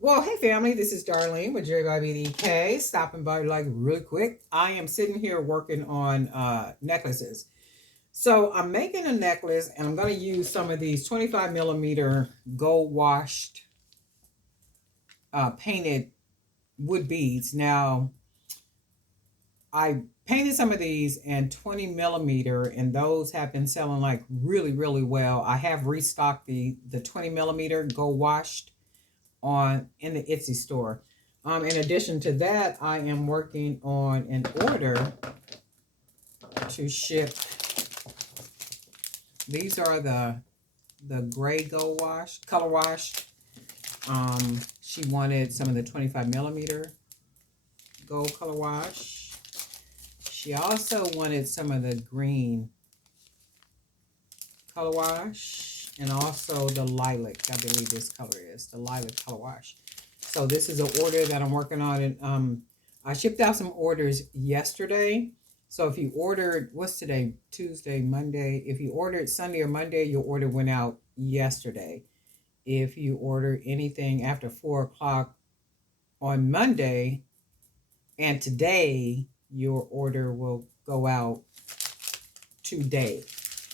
Well, hey family, this is Darlene with Jewelry by BDK. Stopping by like really quick. I am sitting here working on necklaces. So I'm making a necklace and I'm going to use some of these 25 millimeter gold washed painted wood beads. Now, I painted some of these in 20 millimeter and those have been selling like really, really well. I have restocked the 20 millimeter gold washed on in the Etsy store. In addition to that, I am working on an order to ship. These are the gray gold wash, color wash. She wanted some of the 25 millimeter gold color wash. She also wanted some of the green color wash and also the lilac. I believe this color is the lilac color wash. So this is an order that I'm working on, and I shipped out some orders yesterday. So if you ordered, what's today? Tuesday, Monday. If you ordered Sunday or Monday, your order went out yesterday. If you ordered anything after 4 o'clock on Monday and today, your order will go out today.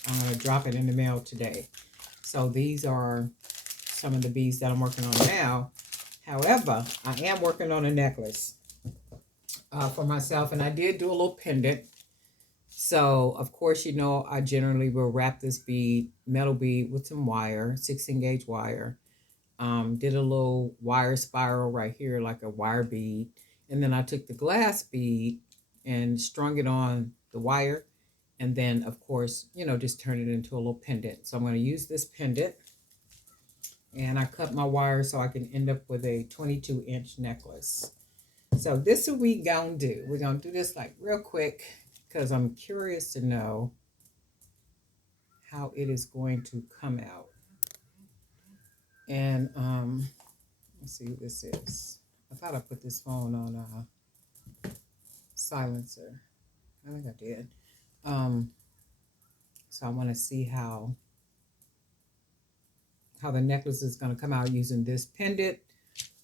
I'm gonna drop it in the mail today. So these are some of the beads that I'm working on now. However, I am working on a necklace for myself, and I did do a little pendant. So, of course, you know, I generally will wrap this bead, metal bead, with some wire, 16 gauge wire. Did a little wire spiral right here, like a wire bead. And then I took the glass bead and strung it on the wire. And then, of course, you know, just turn it into a little pendant. So I'm going to use this pendant. And I cut my wire so I can end up with a 22-inch necklace. So this is what we gonna do. We're gonna do this like real quick because I'm curious to know how it is going to come out. And let's see what this is. I thought I put this phone on silencer. I think I did. Um, so I want to see how the necklace is going to come out using this pendant.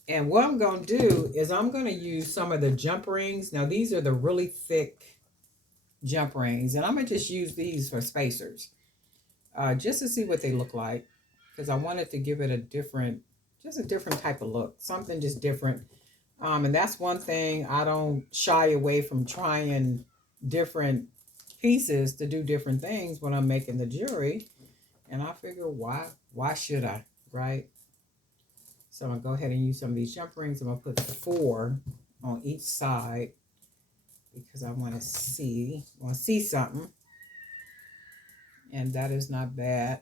And what I'm going to do is I'm going to use some of the jump rings. Now, these are the really thick jump rings. And I'm going to just use these for spacers. Just to see what they look like. Because I wanted to give it just a different type of look. Something just different. And that's one thing. I don't shy away from trying different pieces to do different things when I'm making the jewelry. And I figure, why should I, right? So I'm going to go ahead and use some of these jump rings. I'm going to put 4 on each side because I want to see something. And that is not bad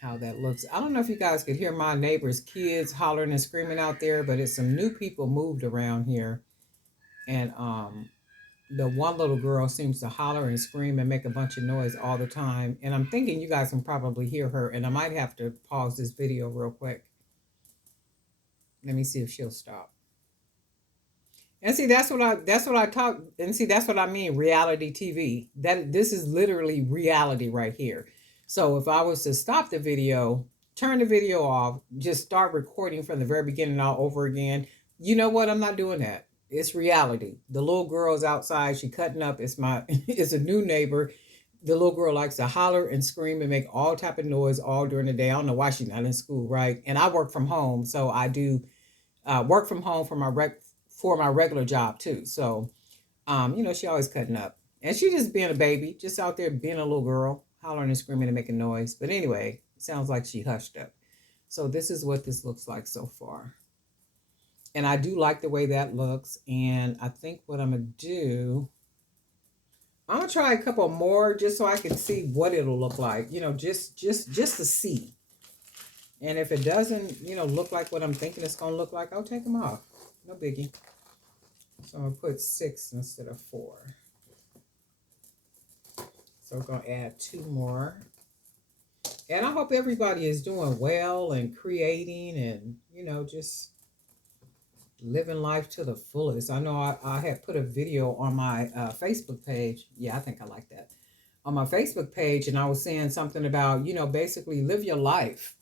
how that looks. I don't know if you guys could hear my neighbor's kids hollering and screaming out there, but it's some new people moved around here. And the one little girl seems to holler and scream and make a bunch of noise all the time. And I'm thinking you guys can probably hear her. And I might have to pause this video real quick. Let me see if she'll stop. And see, that's what I talk. And see, that's what I mean. Reality TV. This is literally reality right here. So if I was to stop the video, turn the video off, just start recording from the very beginning all over again, you know what? I'm not doing that. It's reality. The little girl's outside. She cutting up. It's a new neighbor. The little girl likes to holler and scream and make all type of noise all during the day. I don't know why she's not in school, right? And I work from home, so I do work from home for my regular job too. So, you know, she always cutting up, and she just being a baby, just out there being a little girl, hollering and screaming and making noise. But anyway, sounds like she hushed up. So this is what this looks like so far. And I do like the way that looks. And I think what I'm going to do, I'm going to try a couple more just so I can see what it'll look like, you know, just to see. And if it doesn't, you know, look like what I'm thinking it's going to look like, I'll take them off. No biggie. So I'm going to put 6 instead of 4. So we're going to add 2 more. And I hope everybody is doing well and creating and, you know, just living life to the fullest. I know I had put a video on my Facebook page. Yeah, I think I like that. On my Facebook page, and I was saying something about, you know, basically live your life.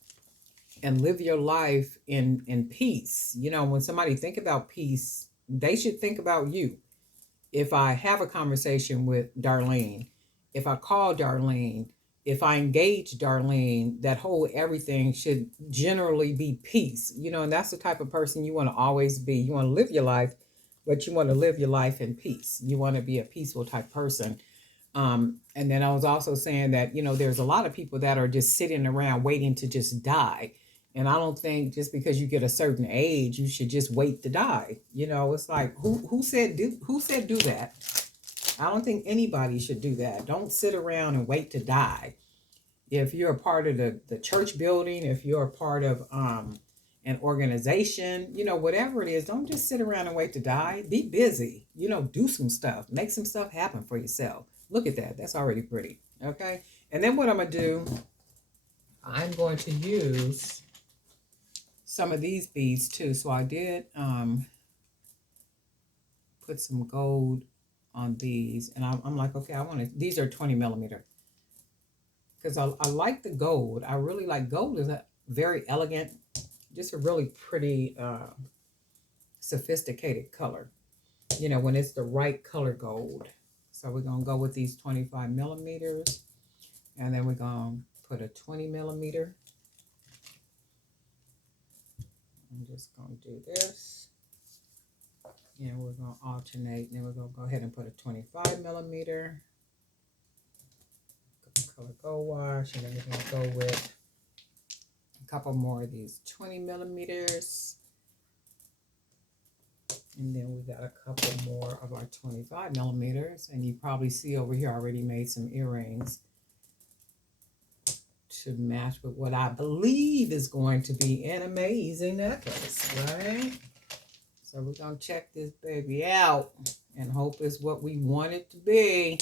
and live your life in peace. You know, when somebody think about peace, they should think about you. If I have a conversation with Darlene, if I call Darlene, if I engage Darlene, that whole everything should generally be peace. You know, and that's the type of person you want to always be. You want to live your life, but you want to live your life in peace. You want to be a peaceful type person. And then I was also saying that, you know, there's a lot of people that are just sitting around waiting to just die. And I don't think just because you get a certain age, you should just wait to die. You know, it's like who said do that? I don't think anybody should do that. Don't sit around and wait to die. If you're a part of the church building, if you're a part of an organization, you know, whatever it is, don't just sit around and wait to die. Be busy, you know, do some stuff, make some stuff happen for yourself. Look at that. That's already pretty. Okay. And then what I'm going to do, I'm going to use some of these beads too. So I did put some gold on these, and I'm like, okay, I want to, these are 20 millimeter because I like the gold. I really like gold. Is a very elegant, just a really pretty, sophisticated color, you know, when it's the right color gold. So we're going to go with these 25 millimeters, and then we're going to put a 20 millimeter. I'm just going to do this, and we're going to alternate, and then we're going to go ahead and put a 25 millimeter color gold wash, and then we're going to go with a couple more of these 20 millimeters. And then we got a couple more of our 25 millimeters. And you probably see over here I already made some earrings to match with what I believe is going to be an amazing necklace, right? So we're going to check this baby out and hope it's what we want it to be.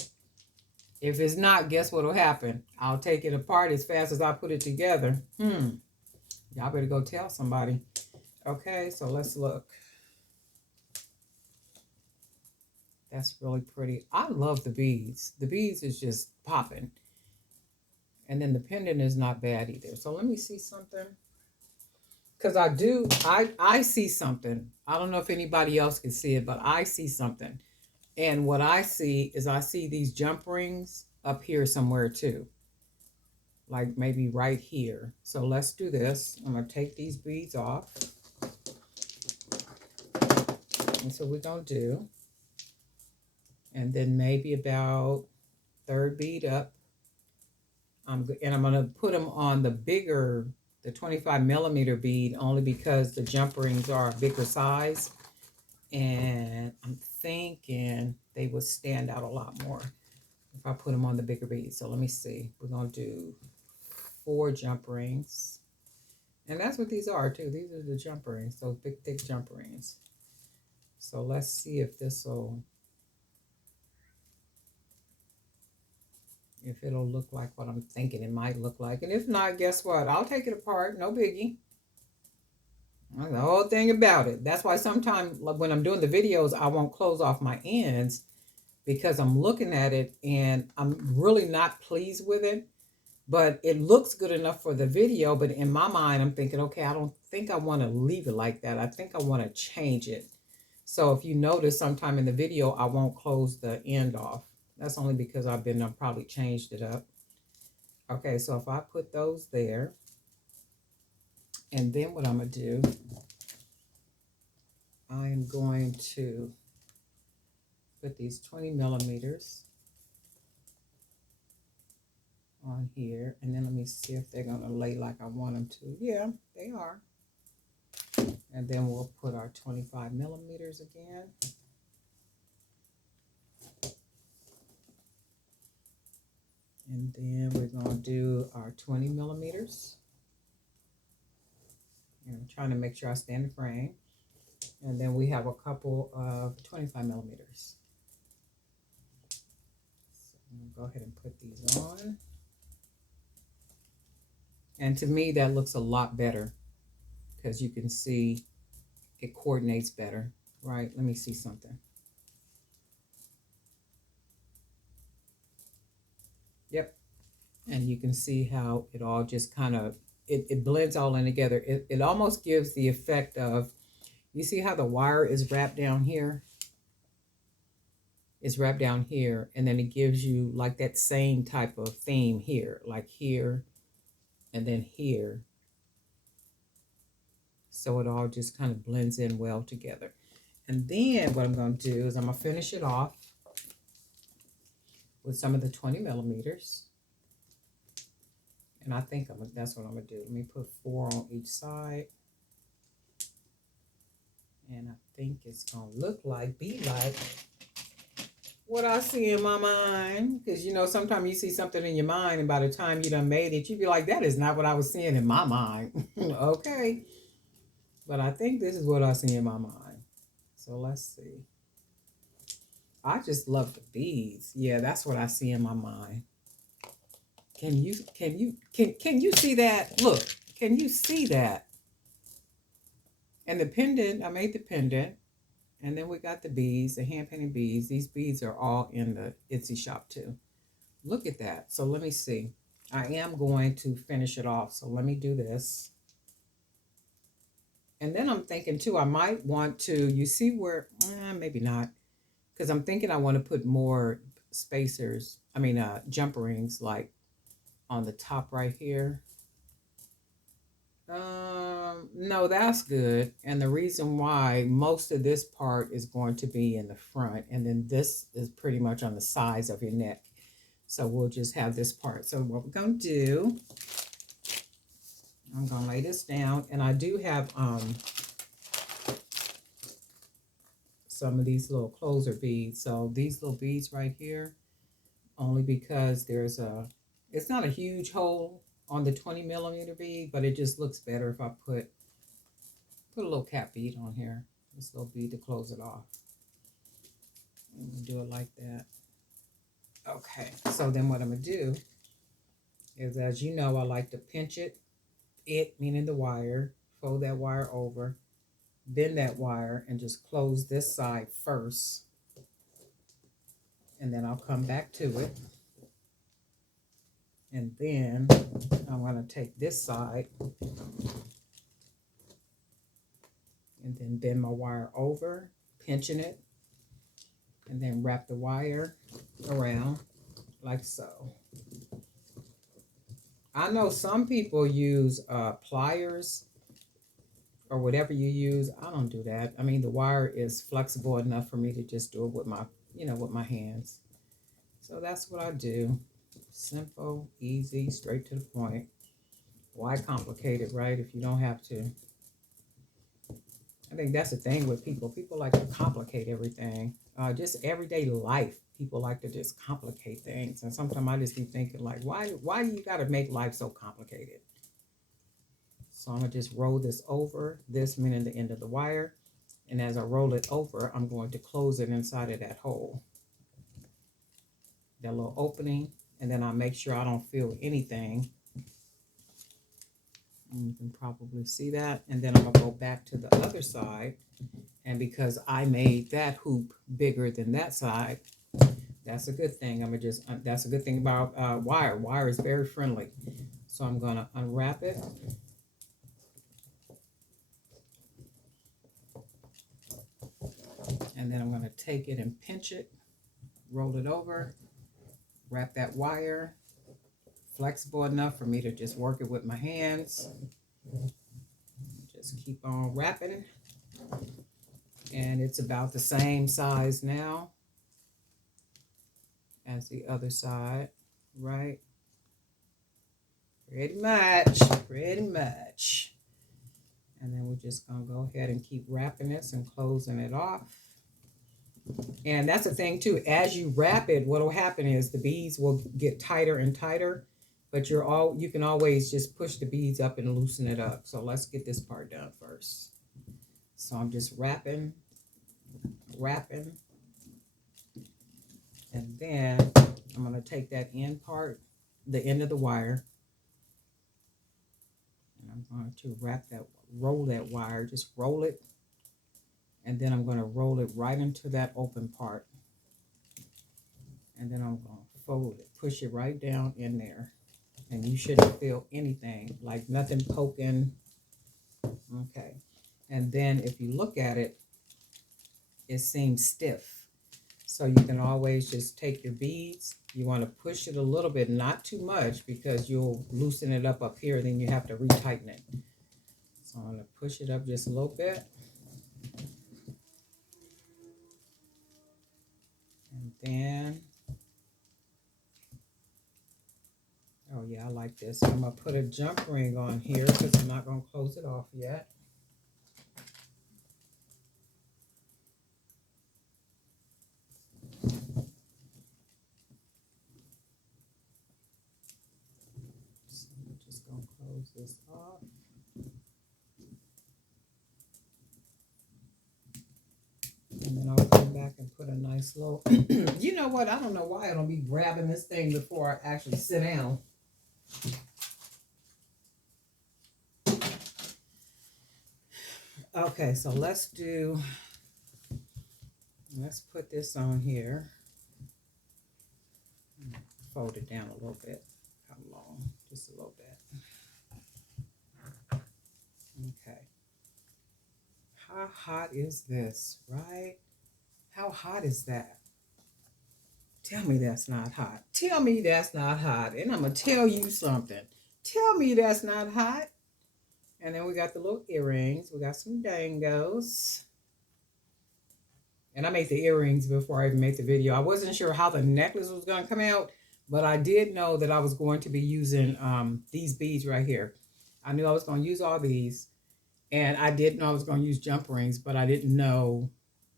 If it's not, guess what will happen? I'll take it apart as fast as I put it together. Y'all better go tell somebody. Okay, so let's look. That's really pretty. I love the beads. The beads is just popping. And then the pendant is not bad either. So let me see something. Because I see something. I don't know if anybody else can see it, but I see something. And what I see is I see these jump rings up here somewhere too. Like maybe right here. So let's do this. I'm going to take these beads off. And so we're going to do. And then maybe about third bead up. And I'm going to put them on the bigger, the 25 millimeter bead, only because the jump rings are a bigger size. And I'm thinking they would stand out a lot more if I put them on the bigger bead. So let me see. We're going to do 4 jump rings. And that's what these are too. These are the jump rings, those big, thick jump rings. So let's see if this will... if it'll look like what I'm thinking it might look like. And if not, guess what? I'll take it apart. No biggie. The whole thing about it. That's why sometimes when I'm doing the videos, I won't close off my ends because I'm looking at it and I'm really not pleased with it. But it looks good enough for the video. But in my mind, I'm thinking, okay, I don't think I want to leave it like that. I think I want to change it. So if you notice sometime in the video, I won't close the end off. That's only because I've probably changed it up. Okay, so if I put those there, and then what I'm going to do, I am going to put these 20 millimeters on here, and then let me see if they're going to lay like I want them to. Yeah, they are. And then we'll put our 25 millimeters again. And then we're going to do our 20 millimeters. And I'm trying to make sure I stay in the frame. And then we have a couple of 25 millimeters. So I'm going to go ahead and put these on. And to me, that looks a lot better because you can see it coordinates better, right? Let me see something. Yep. And you can see how it all just kind of it blends all in together. It almost gives the effect of, you see how the wire is wrapped down here? It's wrapped down here, and then it gives you like that same type of theme here, like here and then here. So it all just kind of blends in well together. And then what I'm going to do is I'm going to finish it off with some of the 20 millimeters. And I think that's what I'm going to do. Let me put 4 on each side. And I think it's going to look like, be like what I see in my mind. Because, you know, sometimes you see something in your mind, and by the time you done made it, you be like, that is not what I was seeing in my mind. Okay. But I think this is what I see in my mind. So let's see. I just love the beads. Yeah, that's what I see in my mind. Can you see that? Look, can you see that? And the pendant, I made the pendant. And then we got the beads, the hand painted beads. These beads are all in the Etsy shop too. Look at that. So let me see. I am going to finish it off. So let me do this. And then I'm thinking too, I might want to, you see where, maybe not. Because I'm thinking I want to put more spacers, jump rings, like on the top right here. No, that's good. And the reason why, most of this part is going to be in the front, and then this is pretty much on the sides of your neck. So we'll just have this part. So what we're going to do, I'm going to lay this down, and I do have some of these little closer beads. So these little beads right here, only because there's it's not a huge hole on the 20 millimeter bead, but it just looks better if I put a little cap bead on here. This little bead to close it off. And do it like that. Okay, so then what I'm gonna do is, as you know, I like to pinch it, meaning the wire, fold that wire over, bend that wire, and just close this side first. And then I'll come back to it. And then I'm going to take this side and then bend my wire over, pinching it, and then wrap the wire around like so. I know some people use pliers or whatever you use. I don't do that. I mean, the wire is flexible enough for me to just do it with my, with my hands. So that's what I do. Simple, easy, straight to the point. Why complicate it, right? If you don't have to. I think that's the thing with people. People like to complicate everything. Just everyday life, people like to just complicate things. And sometimes I just be thinking, like, why do you got to make life so complicated? So I'm going to just roll this over, this meaning the end of the wire. And as I roll it over, I'm going to close it inside of that hole, that little opening. And then I'll make sure I don't feel anything. And you can probably see that. And then I'm going to go back to the other side. And because I made that hoop bigger than that side, that's a good thing. That's a good thing about wire. Wire is very friendly. So I'm going to unwrap it. And then I'm going to take it and pinch it, roll it over, wrap that wire, flexible enough for me to just work it with my hands. Just keep on wrapping. And it's about the same size now as the other side, right? Pretty much. And then we're just going to go ahead and keep wrapping this and closing it off. And that's the thing too, as you wrap it, what will happen is the beads will get tighter and tighter, but you can always just push the beads up and loosen it up. So let's get this part done first. So I'm just wrapping, and then I'm going to take that end part, the end of the wire, and I'm going to roll that wire, just roll it. And then I'm going to roll it right into that open part. And then I'm going to fold it, push it right down in there. And you shouldn't feel anything, like nothing poking. Okay. And then if you look at it, it seems stiff. So you can always just take your beads. You want to push it a little bit, not too much, because you'll loosen it up here, then you have to retighten it. So I'm going to push it up just a little bit. And then, oh yeah, I like this. I'm going to put a jump ring on here because I'm not going to close it off yet. So I'm just going to close this off. And then I'll come back and put a nice little, you know what? I don't know why I don't be grabbing this thing before I actually sit down. Okay, so let's put this on here. Fold it down a little bit. How long? Just a little bit. Okay. How hot is this, right? How hot is that? Tell me that's not hot. Tell me that's not hot. And I'm going to tell you something. Tell me that's not hot. And then we got the little earrings. We got some dangos. And I made the earrings before I even made the video. I wasn't sure how the necklace was going to come out, but I did know that I was going to be using these beads right here. I knew I was going to use all these. And I did know I was going to use jump rings, but I didn't know,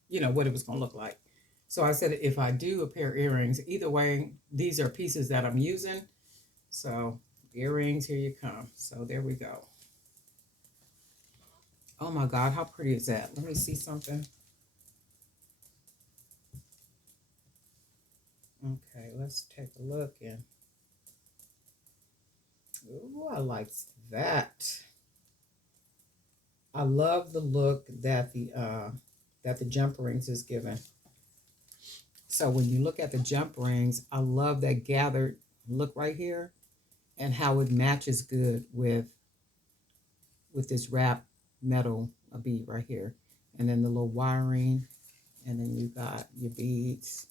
what it was going to look like. So I said, if I do a pair of earrings, either way, these are pieces that I'm using. So earrings, here you come. So there we go. Oh my God, how pretty is that? Let me see something. Okay, let's take a look. And ooh, I like that. I love the look that the jump rings is given. So when you look at the jump rings, I love that gathered look right here and how it matches good with this wrap metal bead right here. And then the little wiring, and then you got your beads,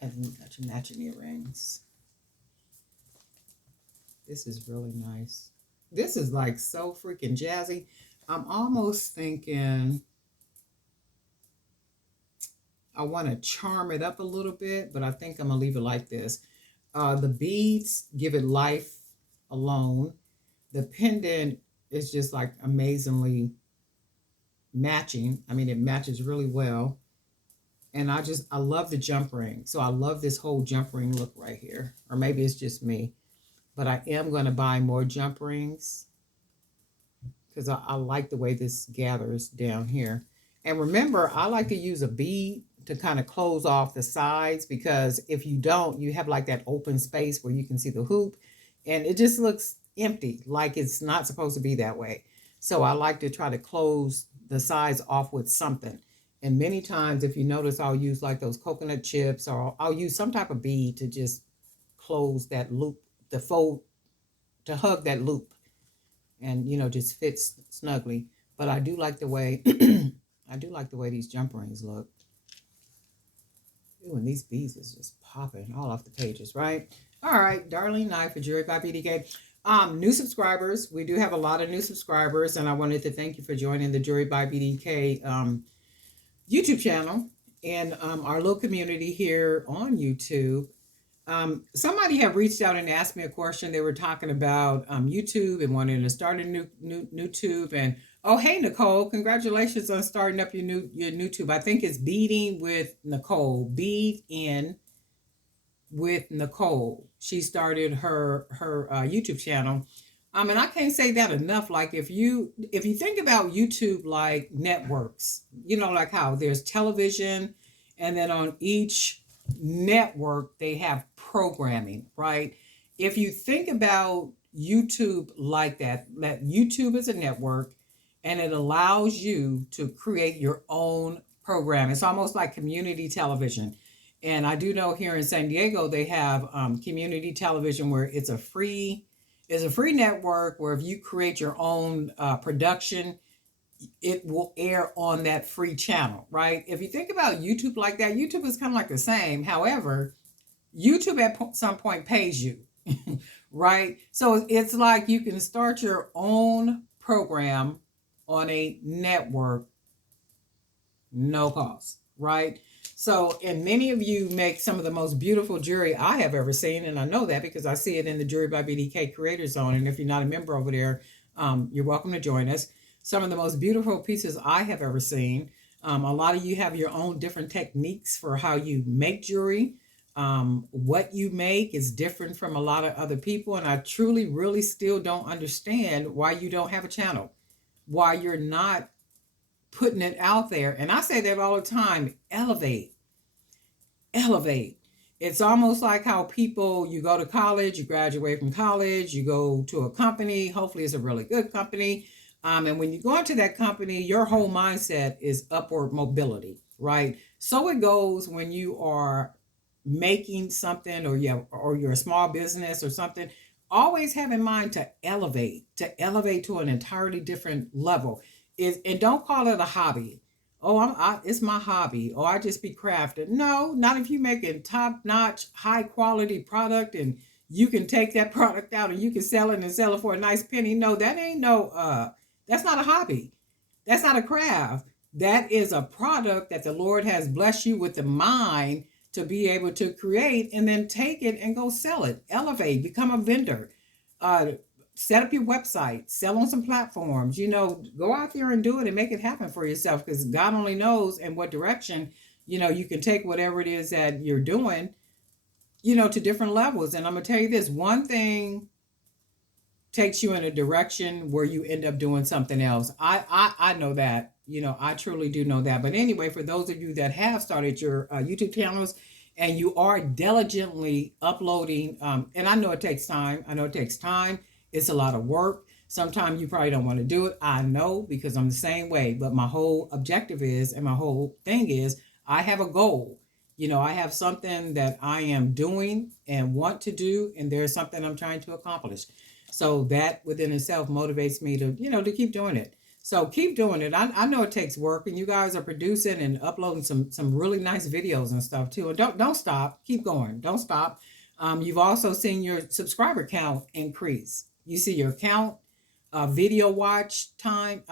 and then you got your matching earrings. This is really nice. This is like so freaking jazzy. I'm almost thinking I want to charm it up a little bit, but I think I'm going to leave it like this. The beads give it life alone. The pendant is just like amazingly matching. I mean, it matches really well. And I love the jump ring. So I love this whole jump ring look right here. Or maybe it's just me. But I am going to buy more jump rings because I like the way this gathers down here. And remember, I like to use a bead to kind of close off the sides, because if you don't, you have like that open space where you can see the hoop and it just looks empty, like it's not supposed to be that way. So I like to try to close the sides off with something. And many times, if you notice, I'll use like those coconut chips, or I'll use some type of bead to just close that loop, the fold, to hug that loop, and just fits snugly. But I do like the way these jump rings look. Ooh, and these beads is just popping all off the pages, right? All right, Darlene Knight for Jewelry by BDK. New subscribers. We do have a lot of new subscribers, and I wanted to thank you for joining the Jewelry by BDK YouTube channel and our little community here on YouTube. Somebody have reached out and asked me a question. They were talking about YouTube and wanting to start a new YouTube. And oh, hey Nicole, congratulations on starting up your YouTube. I think it's Beading with Nicole. Bead in with Nicole. She started her YouTube channel. And I can't say that enough. Like if you think about YouTube like networks, like how there's television, and then on each network they have programming, right? If you think about YouTube like that YouTube is a network, and it allows you to create your own program. It's almost like community television. And I do know here in San Diego they have community television where it's a free network where if you create your own production, it will air on that free channel, right? If you think about YouTube like that, YouTube is kind of like the same. However, YouTube at some point pays you, right? So it's like you can start your own program on a network, no cost, right? So, and many of you make some of the most beautiful jewelry I have ever seen, and I know that because I see it in the Jewelry by BDK Creator Zone. And if you're not a member over there, you're welcome to join us. Some of the most beautiful pieces I have ever seen. A lot of you have your own different techniques for how you make jewelry. What you make is different from a lot of other people, and I truly, really still don't understand why you don't have a channel, why you're not putting it out there. And I say that all the time. Elevate. It's almost like how people, you go to college, you graduate from college, you go to a company, hopefully it's a really good company. And when you go into that company, your whole mindset is upward mobility, right? So it goes when you are making something, or you're a small business or something. Always have in mind to elevate to an entirely different level. And don't call it a hobby. Oh, it's my hobby. Oh, I just be crafting. No, not if you make a top notch, high quality product and you can take that product out and you can sell it and sell it for a nice penny. No, that ain't that's not a hobby. That's not a craft. That is a product that the Lord has blessed you with the mind to be able to create, and then take it and go sell it. Elevate, become a vendor. Uh, Set up your website, sell on some platforms, go out there and do it and make it happen for yourself, because God only knows in what direction, you can take whatever it is that you're doing, to different levels. And I'm going to tell you this, one thing takes you in a direction where you end up doing something else. I know that, I truly do know that. But anyway, for those of you that have started your YouTube channels and you are diligently uploading, and I know it takes time. It's a lot of work. Sometimes you probably don't want to do it. I know, because I'm the same way. But my whole objective is, and my whole thing is, I have a goal. I have something that I am doing and want to do, and there's something I'm trying to accomplish. So that within itself motivates me to keep doing it. So keep doing it. I know it takes work, and you guys are producing and uploading some really nice videos and stuff too. And don't stop. Keep going. Don't stop. You've also seen your subscriber count increase. You see your count, video watch time,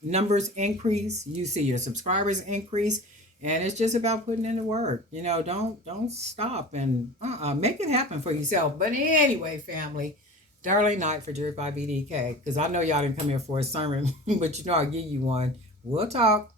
numbers increase. You see your subscribers increase, and it's just about putting in the work. Don't stop, and make it happen for yourself. But anyway, family, Darlene Knight for Jewelry by BDK, because I know y'all didn't come here for a sermon, but I'll give you one. We'll talk.